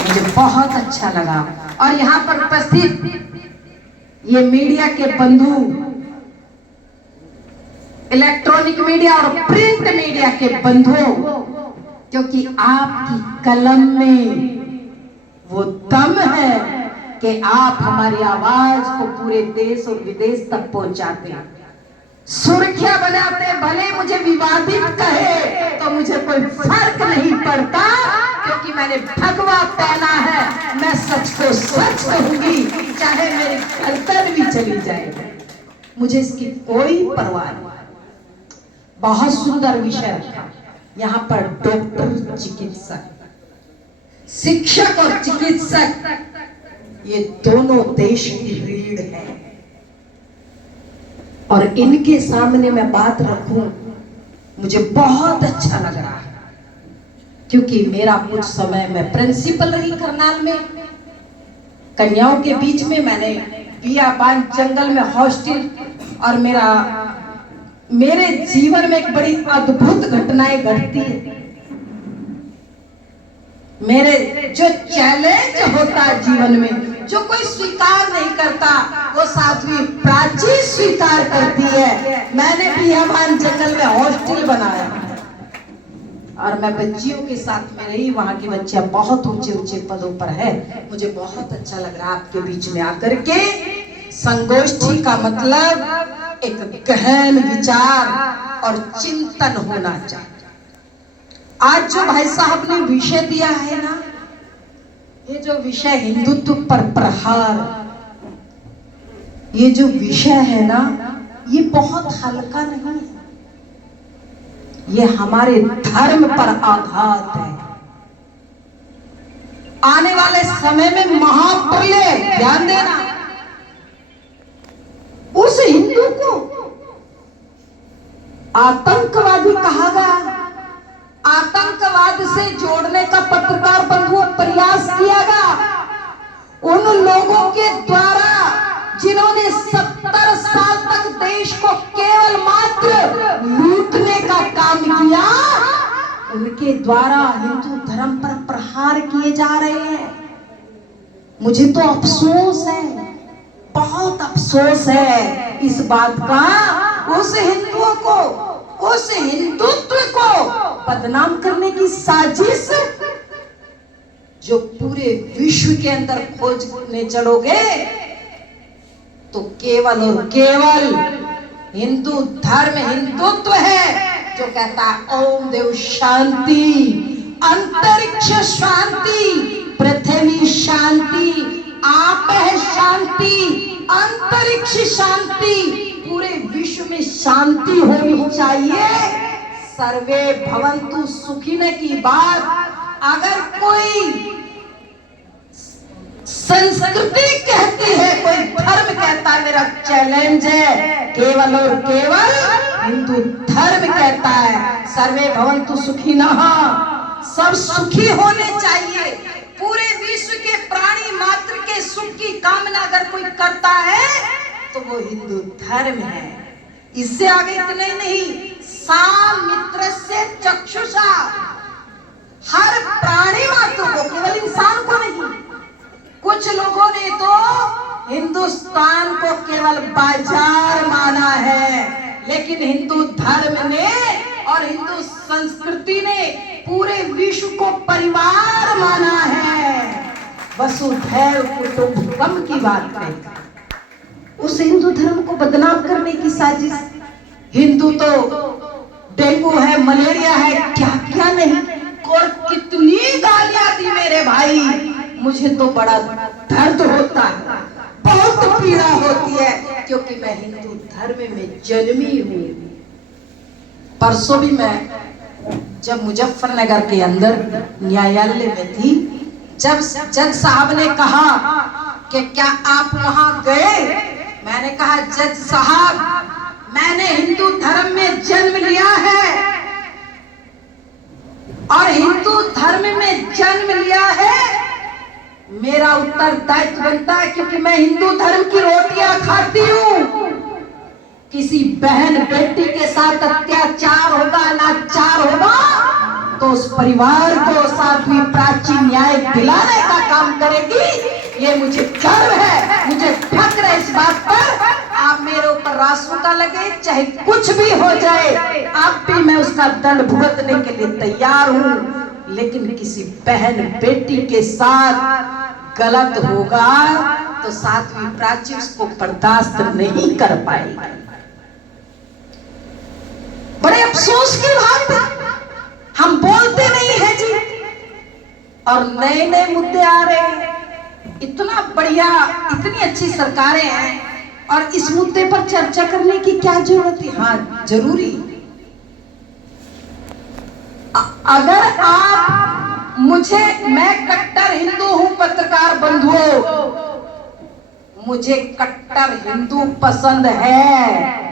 मुझे बहुत अच्छा लगा। और यहाँ पर उपस्थित ये मीडिया के बंधु, इलेक्ट्रॉनिक मीडिया और प्रिंट मीडिया के बंधुओं, क्योंकि आपकी कलम में वो दम है कि आप हमारी आवाज को पूरे देश और विदेश तक पहुंचाते हैं, सुर्खियां बनाते। भले मुझे विवादित कहे तो मुझे कोई फर्क नहीं पड़ता, क्योंकि मैंने भगवा पहना है। मैं सच को सच कहूंगी, चाहे मेरी गर्दन भी चली जाए, मुझे इसकी कोई परवाह नहीं। बहुत सुंदर विषय रखा यहाँ पर। डॉक्टर, चिकित्सक, शिक्षक और चिकित्सक, ये दोनों देश की रीढ़ है। और इनके सामने मैं बात रखूं, मुझे बहुत अच्छा लग रहा है, क्योंकि मेरा कुछ समय मैं प्रिंसिपल रही करनाल में, कन्याओं के बीच में। मैंने बियाबान जंगल में हॉस्टल, और मेरे जीवन में एक बड़ी अद्भुत घटनाएं घटती है। मेरे जो चैलेंज होता है जीवन में, जो कोई स्वीकार नहीं करता, वो साध्वी प्राची स्वीकार करती है। मैंने बियाबान जंगल में हॉस्टल बनाया और मैं बच्चियों के साथ में रही। वहां की बच्चियां बहुत ऊंचे ऊंचे पदों पर है। मुझे बहुत अच्छा लग रहा है आपके बीच में आकर के। संगोष्ठी का मतलब एक गहन विचार और चिंतन होना चाहिए। आज जो भाई साहब ने विषय दिया है ना, ये जो विषय हिंदुत्व पर प्रहार, ये जो विषय है ना, ये बहुत हल्का नहीं है। ये हमारे धर्म पर आघात है। आने वाले समय में महाप्रलय, ध्यान देना, उस हिंदू को आतंकवादी कहा गया। आतंकवाद से जोड़ने का पत्रकार बंधुओं प्रयास किया गया। उन लोगों के द्वारा जिन्होंने 70 साल तक देश को केवल मात्र लूटने का काम किया, उनके द्वारा हिंदू धर्म पर प्रहार किए जा रहे हैं। मुझे तो अफसोस है, बहुत अफसोस है इस बात का। उस हिंदुओं को, उस हिंदुत्व को बदनाम करने की साजिश जो पूरे विश्व के अंदर खोजने चलोगे, तो केवल और केवल हिंदू धर्म हिंदुत्व है जो कहता है ओम देव शांति, अंतरिक्ष शांति, पृथ्वी शांति, आप है शांति, अंतरिक्ष शांति, पूरे विश्व में शांति होनी चाहिए। सर्वे भवन्तु सुखिनः की बात अगर कोई संस्कृति कहती है, कोई धर्म कहता है, मेरा चैलेंज है, केवल और केवल हिंदू धर्म कहता है सर्वे भवन्तु सुखिनः, सब सुखी होने चाहिए। पूरे विश्व के प्राणी मात्र के सुख की कामना अगर कोई करता है तो वो हिंदू धर्म है। इससे आगे इतने नहीं, सामित्रस्य चक्षुषा, हर प्राणी मात्र को, केवल इंसान को नहीं। कुछ लोगों ने तो हिंदुस्तान को केवल बाजार माना है, लेकिन हिंदू धर्म ने और हिंदू संस्कृति ने पूरे विश्व को परिवार माना है। वसुधैव कुटुंबकम की बात है। उस हिंदू धर्म को बदनाम करने की साजिश। हिंदू तो डेंगू है, मलेरिया है, क्या क्या नहीं, और कितनी गालियां दी मेरे भाई। मुझे तो बड़ा दर्द होता है, बहुत पीड़ा होती है, क्योंकि मैं हिंदू धर्म में जन्मी हूँ। परसों भी मैं जब मुजफ्फरनगर के अंदर न्यायालय में थी, जब जज साहब ने कहा कि क्या आप वहां गए, मैंने कहा जज साहब मैंने हिंदू धर्म में जन्म लिया है और हिंदू धर्म में जन्म लिया है, मेरा उत्तरदायित्व बनता है, क्योंकि मैं हिंदू धर्म की रोटियां खाती हूँ। किसी बहन बेटी के साथ अत्याचार होगा, अनाचार होगा, तो उस परिवार को साध्वी प्राची साक्षी न्याय दिलाने का काम करेगी। ये मुझे गर्व है, मुझे फक्र है इस बात पर। आप मेरे ऊपर रासुका लगे, चाहे कुछ भी हो जाए, अब भी मैं उसका दंड भुगतने के लिए तैयार हूं। लेकिन किसी बहन बेटी के साथ गलत होगा तो सातवीं प्राची उसको बर्दाश्त नहीं कर पाएगी। बड़े अफसोस की बात है, हम बोलते नहीं है जी, और नए नए मुद्दे आ रहे हैं। इतना बढ़िया, इतनी अच्छी सरकारें हैं और इस मुद्दे पर चर्चा करने की क्या जरूरत है? हाँ जरूरी। अगर आप मुझे, मैं कट्टर हिंदू हूं पत्रकार बंधुओं, मुझे कट्टर हिंदू पसंद है,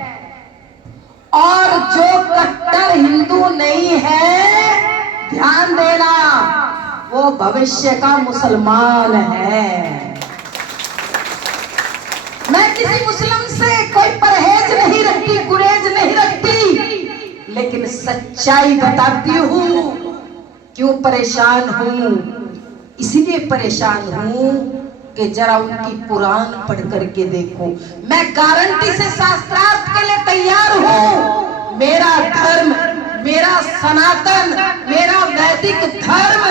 और जो कट्टर हिंदू नहीं है, ध्यान देना, वो भविष्य का मुसलमान है। मैं किसी मुस्लिम से कोई परहेज नहीं रखती, गुरेज नहीं रखती, लेकिन सच्चाई बताती हूं। क्यों परेशान हूं? इसीलिए परेशान हूं कि जरा उनकी पुराण पढ़ करके देखो। मैं गारंटी से शास्त्रार्थ के लिए तैयार हूं। मेरा धर्म, मेरा सनातन, मेरा वैदिक धर्म,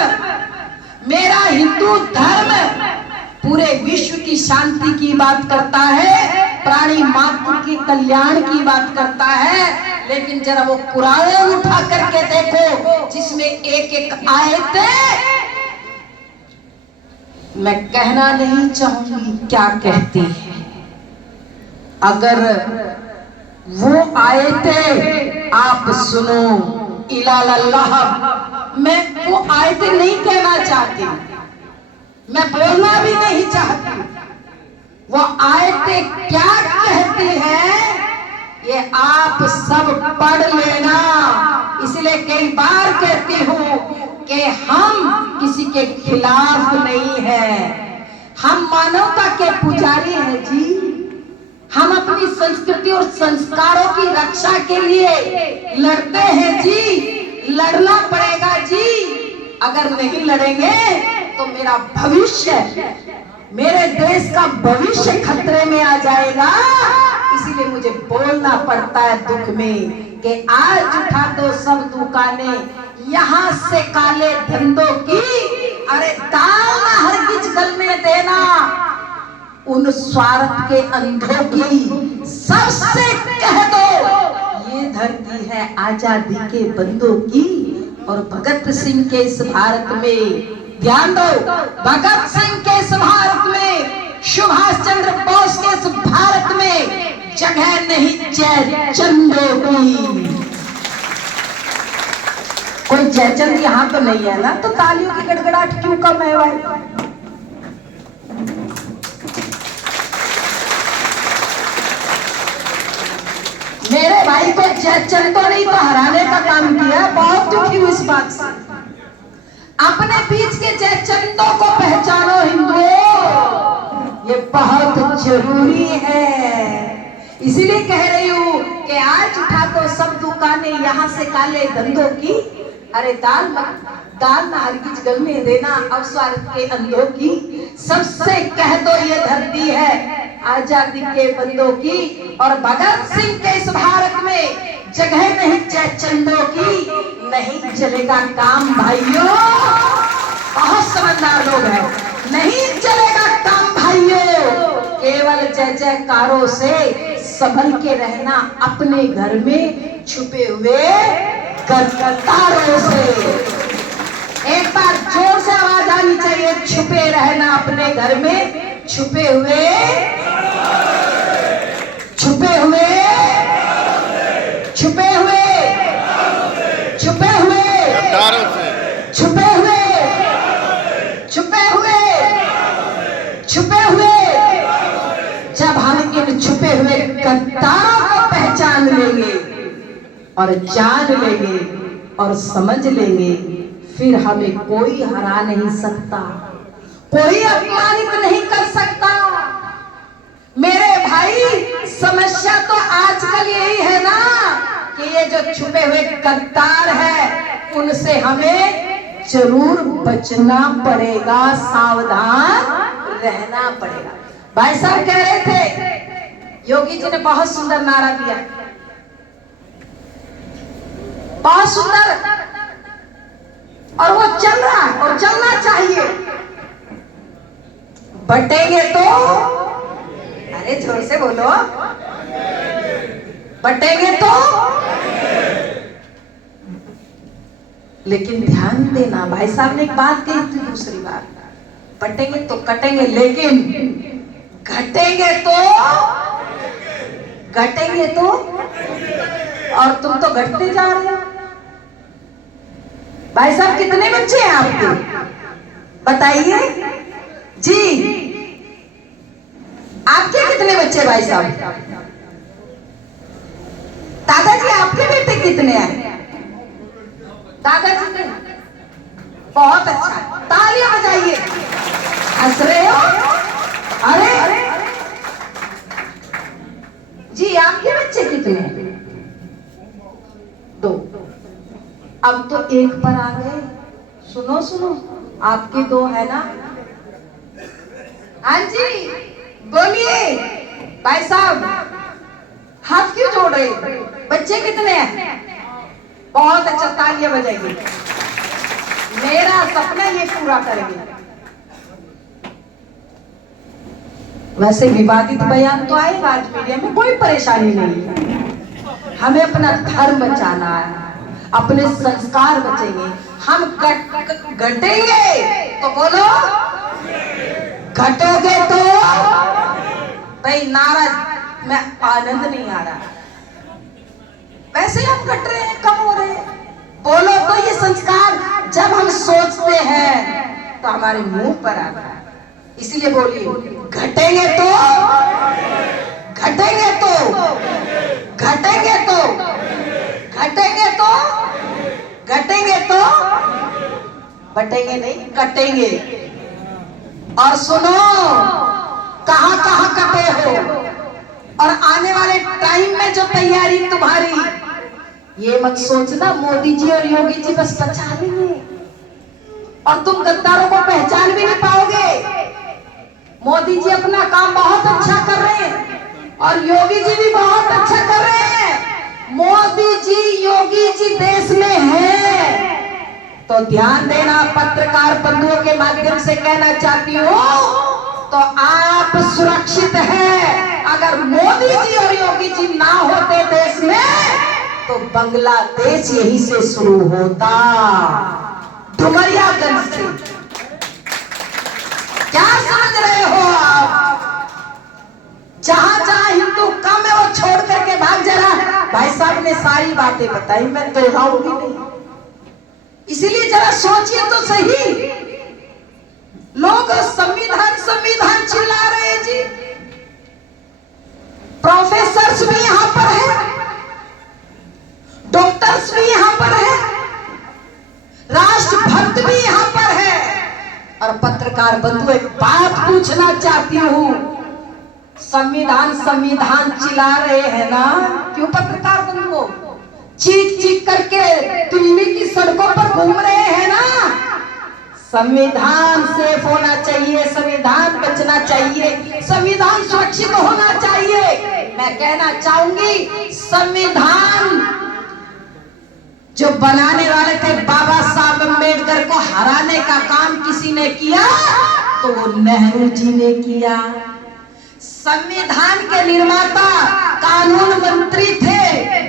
मेरा हिंदू धर्म पूरे विश्व की शांति की बात करता है, प्राणी मात्र के कल्याण की बात करता है। लेकिन जरा वो कुरान उठा करके देखो, जिसमें एक एक आयतें, मैं कहना नहीं चाहूंगी क्या कहती है। अगर वो आयतें आप सुनो, इलाल्लाह, मैं वो आयतें नहीं कहना चाहती, मैं बोलना भी नहीं चाहती। वो आयतें क्या कहती हैं ये आप सब पढ़ लेना। इसलिए कई बार कहती हूं कि हम किसी के खिलाफ नहीं है, हम मानवता के पुजारी हैं जी। हम अपनी संस्कृति और संस्कारों की रक्षा के लिए लड़ते हैं जी, लड़ना पड़ेगा जी। अगर नहीं लड़ेंगे तो मेरा भविष्य, मेरे देश का भविष्य खतरे में आ जाएगा। इसीलिए मुझे बोलना पड़ता है दुख में कि आज उठा दो सब दुकानें यहाँ से काले धंधों की। अरे दाल ना हरगिज गलने देना उन स्वार्थ के अंधों की। सबसे कह दो ये धरती है आजादी के बंदों की। और भगत सिंह के इस भारत में, ध्यान दो, भगत सिंह के इस भारत में, सुभाष चंद्र बोस के इस भारत में जगह नहीं जयचंदों की। कोई जयचंद यहाँ तो नहीं है ना, तो तालियों की गड़गड़ाहट क्यों कम है भाई? मेरे भाई को जयचंदों नहीं तो हराने का काम किया। बहुत दुखी हूं इस बात से। अपने बीच के जयचंदों को पहचानो हिंदुओं, ये बहुत जरूरी है। इसीलिए कह रही हूं कि आज उठा दो सब दुकानें यहाँ से काले धंधों की। अरे दाल ना हरगिज गलने देना अवस्वार्थ के अंधों की। सबसे कह दो ये धरती है आजादी के बंदों की। और भगत सिंह के इस भारत में जगह नहीं जयचंदों की। नहीं चलेगा काम भाइयों, बहुत समझदार लोग हैं, नहीं चलेगा काम भाइयों। केवल जय जयकारों से संभल के रहना अपने घर में छुपे हुए गद्दारों से। एक बार जोर से आवाज आनी चाहिए, छुपे रहना अपने घर में, छुपे हुए, छुपे हुए, छुपे हुए, छुपे हुए, छुपे हुए, छुपे हुए, छुपे हुए। जब हम इन छुपे हुए गद्दारों को पहचान लेंगे और जान लेंगे और समझ लेंगे, फिर हमें कोई हरा नहीं सकता, कोई अपमानित नहीं कर सकता। मेरे भाई, समस्या तो आजकल यही है ना कि ये जो छुपे हुए गद्दार है उनसे हमें जरूर बचना पड़ेगा, सावधान रहना पड़ेगा। भाई साहब कह रहे थे, योगी जी ने बहुत सुंदर नारा दिया, बहुत सुंदर, और वो चल रहा है और चलना चाहिए। बटेंगे तो, अरे जोर से बोलो, बटेंगे तो, लेकिन ध्यान देना, भाई साहब ने एक बात कही थी, दूसरी बात, बटेंगे तो कटेंगे, लेकिन घटेंगे तो, घटेंगे तो, और तुम तो घटते जा रहे हो। भाई साहब कितने बच्चे हैं आपके, बताइए जी, आपके कितने बच्चे भाई साहब? दादाजी आपके बेटे कितने हैं? दादाजी के बहुत अच्छा, तालियां बजाइए, हंस रहे हो? अरे जी आपके बच्चे कितने हैं? 2। अब तो 1 पर आ गए। सुनो सुनो, आपके 2 है ना? हाँ जी बोलिए भाई साहब, हाथ क्यों जोड़ रहे? बच्चे कितने हैं? बहुत अच्छा, तालियां बजाइए, मेरा सपना ये पूरा करेंगे। वैसे विवादित बयान तो आएगा आज मीडिया में, कोई परेशानी नहीं है। हमें अपना धर्म बचाना है, अपने संस्कार बचेंगे। हम घटेंगे तो बोलो, घटोगे तो, भाई नाराज में आनंद नहीं आ रहा, वैसे हम घट रहे हैं, कम हो रहे हैं। बोलो तो ये संस्कार जब हम सोचते हैं तो हमारे मुंह पर आता है, इसीलिए बोलिए, घटेंगे तो, घटेंगे तो, घटेंगे तो, घटेंगे तो, घटेंगे तो, बटेंगे नहीं, कटेंगे। और सुनो, कहां कहां कटे हो, और आने वाले टाइम में जो तैयारी तुम्हारी, ये मत सोचना मोदी जी और योगी जी बस बचा लेंगे और तुम गद्दारों को पहचान भी नहीं पाओगे। मोदी जी अपना काम बहुत अच्छा कर रहे हैं और योगी जी भी बहुत अच्छा कर रहे हैं। मोदी जी योगी जी देश में हैं तो ध्यान देना, पत्रकार बंधुओं के माध्यम से कहना चाहती हूँ, तो आप सुरक्षित हैं। अगर मोदी जी और योगी जी ना होते देश में तो बांग्लादेश यहीं से शुरू होता, डुमरियागंज से। क्या समझ रहे हो आप? जहां जहां हिंदू कम है वो छोड़ करके भाग जा रहा। भाई साहब ने सारी बातें बताई, मैं दोहराऊंगी नहीं, इसीलिए जरा सोचिए तो सही। लोग संविधान संविधान चिल्ला रहे हैं जी, प्रोफेसर्स भी यहां पर है, डॉक्टर्स भी यहां पर है, राष्ट्रभक्त भी यहां पर है। और पत्रकार बंधु एक बात पूछना चाहती हूं, संविधान संविधान चिल्ला रहे हैं ना, क्यों पत्रकार बंधुओं? चीख चीख करके दिल्ली की सड़कों पर घूम रहे हैं ना। संविधान सेफ होना चाहिए, संविधान बचना चाहिए, संविधान सुरक्षित होना चाहिए। मैं कहना चाहूंगी, संविधान जो बनाने वाले थे बाबा साहब अम्बेडकर को हराने का काम किसी ने किया तो वो नेहरू जी ने किया। संविधान के निर्माता कानून मंत्री थे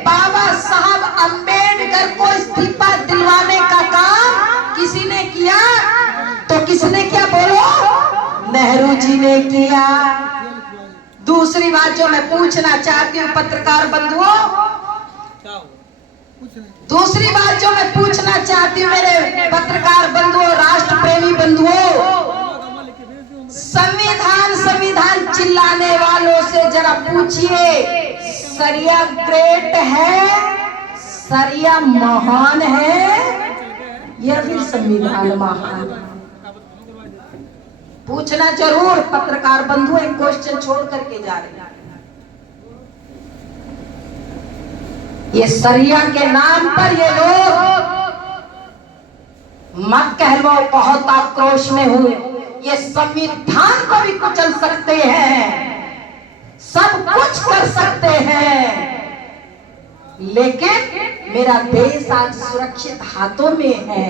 बाबा साहब अम्बेडकर को इस्तीफा दिलवाने का काम किसी ने किया तो किसने किया बोलो? नेहरू जी ने किया। दूसरी बात जो मैं पूछना चाहती हूँ पत्रकार बंधुओं, दूसरी बात जो मैं पूछना चाहती हूँ मेरे पत्रकार बंधुओं, राष्ट्र प्रेमी बंधुओं, संविधान संविधान चिल्लाने वालों से जरा पूछिए, सरिया ग्रेट है, सरिया महान है या फिर संविधान महान? पूछना जरूर पत्रकार बंधु, एक क्वेश्चन छोड़ करके जा रहे हैं। ये सरिया के नाम पर ये लोग मत कह लो बहुत आक्रोश में हूं, ये संविधान को भी कुचल सकते हैं, सब कुछ कर सकते हैं, लेकिन मेरा देश आज सुरक्षित हाथों में है,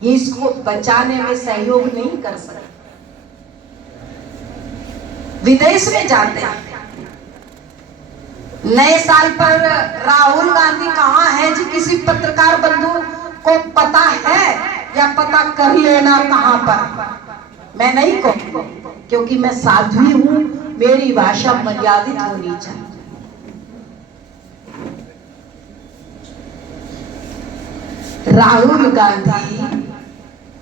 ये इसको बचाने में सहयोग नहीं कर सकते। विदेश में जाते हैं, नए साल पर राहुल गांधी कहाँ है जी, किसी पत्रकार बंधु को पता है या पता कर लेना कहाँ पर। मैं नहीं कहूँ क्योंकि मैं साध्वी हूं, मेरी भाषा मर्यादित होनी चाहिए। राहुल गांधी,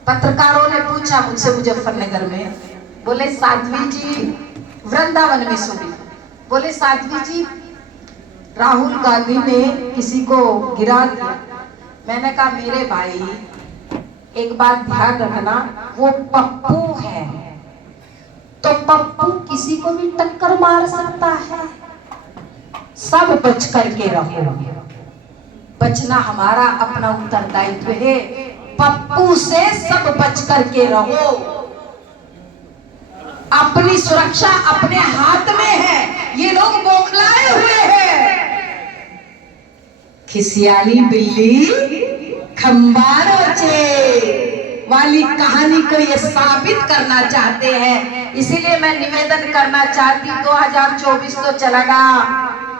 पत्रकारों ने पूछा मुझसे मुजफ्फरनगर में, बोले साध्वी जी, वृंदावन में सुनी, बोले साध्वी जी राहुल गांधी ने किसी को गिरा दिया। मैंने कहा मेरे भाई एक बात ध्यान रखना, वो पप्पू है, तो पप्पू किसी को भी टक्कर मार सकता है, सब बच करके रहो। बचना हमारा अपना उत्तरदायित्व है, पप्पू से सब बच करके रहो। अपनी सुरक्षा अपने हाथ में है, ये लोग बौखलाए हुए हैं। खिसियाली बिल्ली खंबा नोचे वाली कहानी को ये साबित करना चाहते हैं। इसीलिए मैं निवेदन करना चाहती हूँ, 2024 तो चलेगा,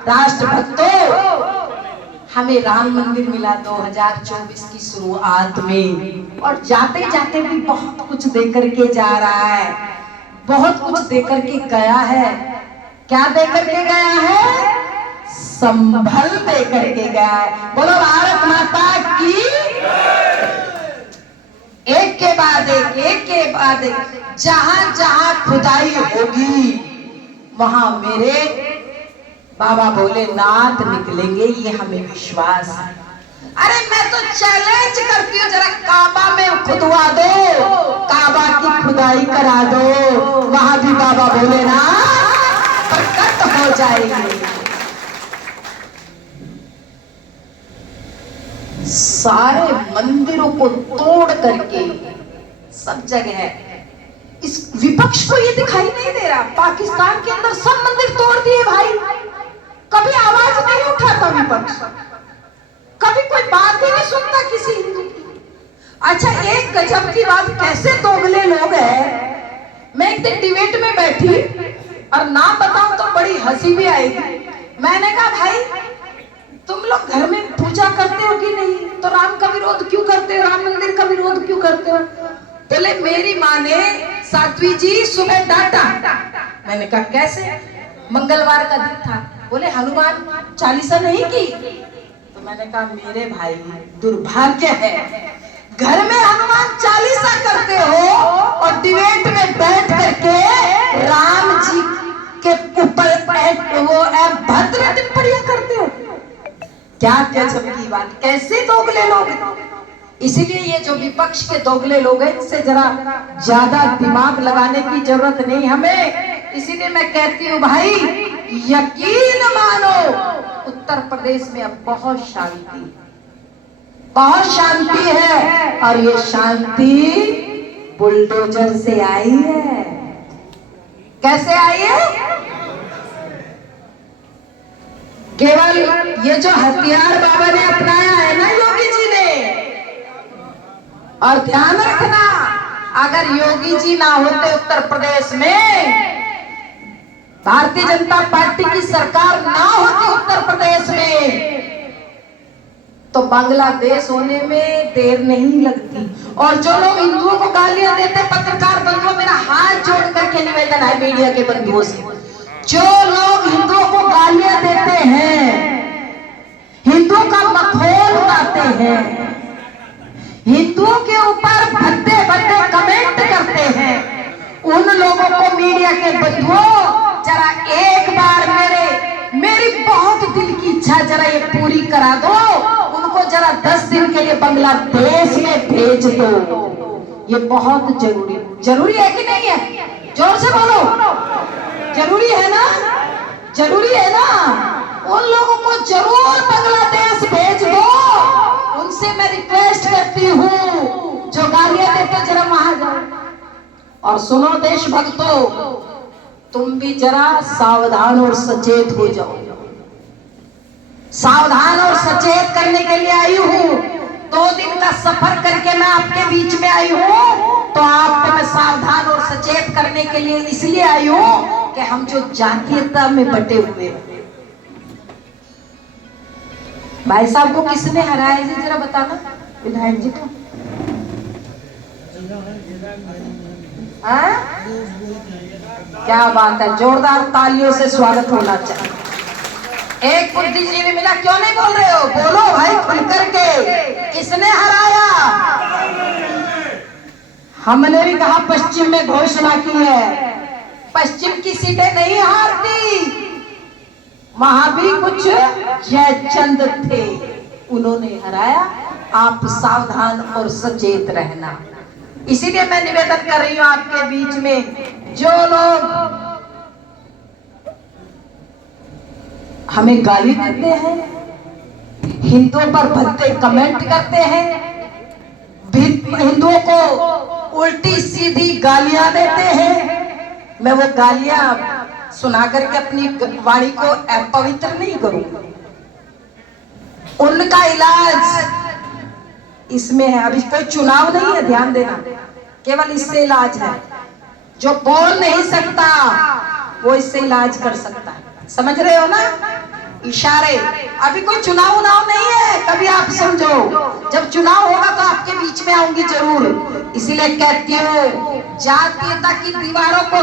राष्ट्रभक्तों हमें राम मंदिर मिला 2024 की शुरुआत में, और जाते जाते भी बहुत कुछ देकर के जा रहा है, बहुत कुछ देकर के गया है। क्या देकर के गया है? संभल देकर के गया है। बोलो भारत माता की। एक के बाद एक, एक के बाद एक, जहां जहां खुदाई होगी वहां मेरे बाबा भोलेनाथ निकलेंगे, ये हमें विश्वास है। अरे मैं तो चैलेंज करती हूँ, जरा काबा में खुदवा दो, काबा की खुदाई करा दो, वहां भी बाबा भोलेनाथ प्रकट हो जाएंगे। सारे मंदिरों को तोड़ करके सब जगह इस विपक्ष को ये दिखाई नहीं दे रहा, पाकिस्तान के अंदर सब मंदिर तोड़ दिए भाई, कभी आवाज नहीं उठाता विपक्ष, कभी कोई बात ही नहीं सुनता किसी हिंदू की। अच्छा एक गजब की बात, कैसे दोगले लोग हैं। मैं एक दिन डिबेट में बैठी और नाम बताऊं तो बड़ी हंसी भी आएगी। मैंने कहा भाई तुम लोग घर में पूजा करते हो कि नहीं, तो राम का विरोध क्यों करते हो, राम मंदिर का विरोध क्यों करते हो? बोले मेरी माँ ने साध्वी जी सुबह डांटा। मैंने कहा कैसे? मंगलवार का दिन था। बोले हनुमान चालीसा नहीं की। तो मैंने कहा मेरे भाई दुर्भाग्य है, घर में हनुमान चालीसा करते हो और डिबेट में बैठ करके राम जी के ऊपर वो भद्र टिप्पणियां करते हो। क्या गजब की बात, कैसे दोगले लोग। इसीलिए ये जो विपक्ष के दोगले लोग हैं, इससे जरा ज्यादा दिमाग लगाने की जरूरत नहीं हमें। इसीलिए मैं कहती हूँ भाई यकीन मानो, उत्तर प्रदेश में अब बहुत शांति, बहुत शांति है, और ये शांति बुलडोजर से आई है। कैसे आई है? केवल ये जो हथियार बाबा ने अपनाया है ना योगी जी ने, और ध्यान रखना अगर योगी जी ना होते उत्तर प्रदेश में, भारतीय जनता पार्टी की सरकार ना होती उत्तर प्रदेश में, तो बांग्लादेश होने में देर नहीं लगती। और जो लोग हिंदुओं को गालियां देते, पत्रकार बंधुओं, मेरा हाथ जोड़ करके निवेदन है मीडिया के बंधुओं से, जो लोग हिंदुओं को गालियां देते हैं, हिंदुओं का मखौल उड़ाते हैं, हिंदुओं के ऊपर भद्दे भद्दे कमेंट करते हैं, उन लोगों को मीडिया के बंधुओं जरा एक बार मेरी बहुत दिल की इच्छा जरा ये पूरी करा दो, उनको जरा 10 दिन के लिए बांग्लादेश में भेज दो। ये बहुत जरूरी है कि नहीं है? जोर से बोलो, जरूरी है ना? जरूरी है ना? उन लोगों को जरूर बांग्लादेश भेज दो, उनसे मैं रिक्वेस्ट करती हूँ जो गालियां देते जरा वहां जाओ। और सुनो देशभक्तों, तुम भी जरा सावधान और सचेत हो जाओ। सावधान और सचेत करने के लिए आई हूँ। 2 दिन का सफर करके मैं आपके बीच में आई हूँ, तो आपको मैं सावधान और सचेत करने के लिए इसलिए आई हूँ कि हम जो जातीयता में बटे हुए हैं। भाई साहब को किसने हराया जी, जरा बताना विधायक जी को। क्या बात है, जोरदार तालियों से स्वागत होना चाहिए। एक बुद्धिजीवी मिला, क्यों नहीं बोल रहे हो? बोलो भाई खुल करके, किसने हराया? हमने भी कहा पश्चिम में घोषणा की है, पश्चिम की सीटें नहीं हारती। वहां भी कुछ जयचंद थे, उन्होंने हराया। आप सावधान और सचेत रहना। इसीलिए मैं निवेदन कर रही हूं आपके बीच में, जो लोग हमें गाली देते हैं, हिंदुओं पर भद्दे कमेंट करते हैं, हिंदुओं को उल्टी सीधी गालियां देते हैं, मैं वो गालियां सुना करके अपनी वाणी को अपवित्र नहीं करूंगा। उनका इलाज इसमें है। अभी कोई चुनाव नहीं है, ध्यान देना, केवल इससे इलाज है। जो बोल नहीं सकता वो इससे इलाज कर सकता है। समझ रहे हो ना इशारे? अभी कोई चुनाव नहीं है, कभी आप समझो, जब चुनाव होगा तो आपके बीच में आऊंगी जरूर। इसीलिए कहती हूँ, जातीयता की दीवारों को